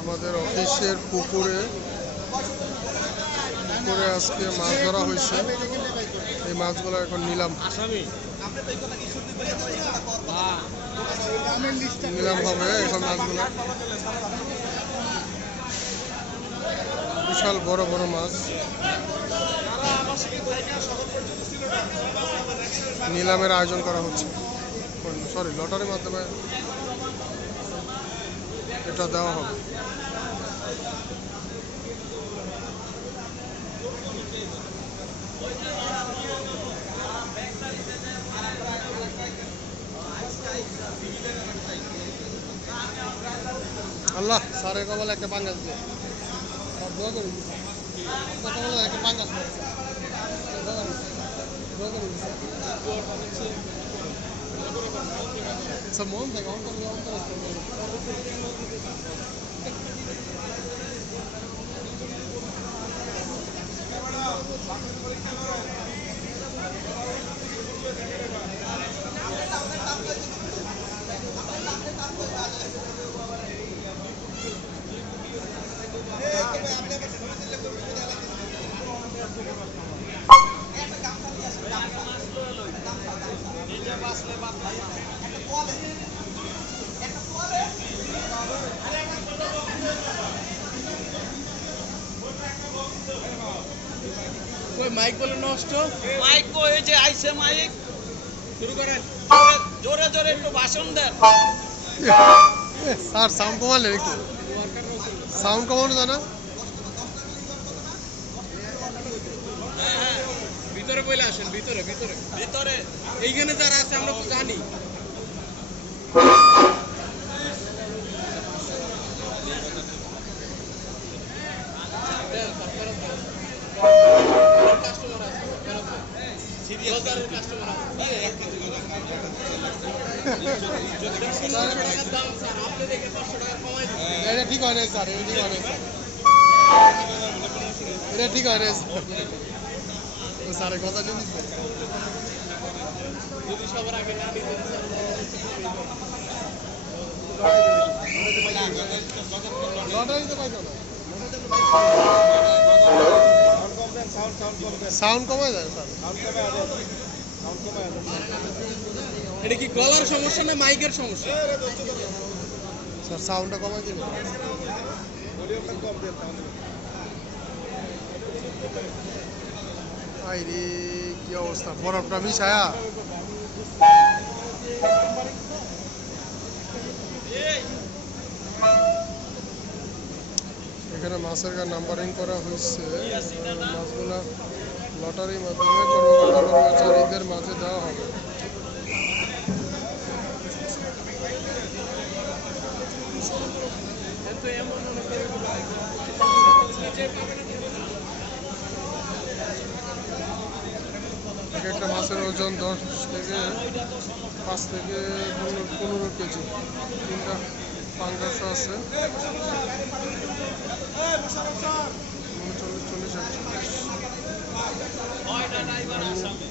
আমাদের অফিসের পুকুরে আজকে মাছ ধরা হয়েছে। এই মাছগুলো এখন নিলাম হবে এখন মাছগুলো। বিশাল বড় বড় মাছ নিলামের আয়োজন করা হচ্ছে। সরি, লটারির মাধ্যমে এটা দেওয়া হবে। আল্লাহ সারে কবল একটা পাঙ্গাস দিয়ে দোয়া করি একটা পাঙ্গাস মন থেকে মাইক বলে নষ্ট। মাইক এই যে আইছে মাইক শুরু করেন, জোরে জোরে একটু ভাষণ দেন। স্যার সাউন্ড কমালে একটু, সাউন্ড কমানো জানা। ভিতরে বলে আসেন, ভিতরে ভিতরে ভিতরে এইখানে যারা আছে আমরা তো জানি। এটা ঠিক হয় না স্যার, এটা ঠিক হয় না স্যার, এটা ঠিক হয় না স্যারের কথা যদি সবার আগে না দিতেন সাউন্ড কমে যায় স্যার। এটা কি গলার সমস্যা না মাইকের সমস্যা স্যার? সাউন্ডটা কমাই দিন। আই রে কি অবস্থা, বরফটা মিশায়া। এখানে মাছের নাম্বারিং করা হয়েছে। মাছগুলা লটারির মাধ্যমে কর্মকর্তা কর্মচারীদের মাঝে দেওয়া হবে। একটা মাছের ওজন 10 থেকে 5 থেকে 15 কেজি। তিনটা পাঙ্গাস আছে, 39, 40, 41।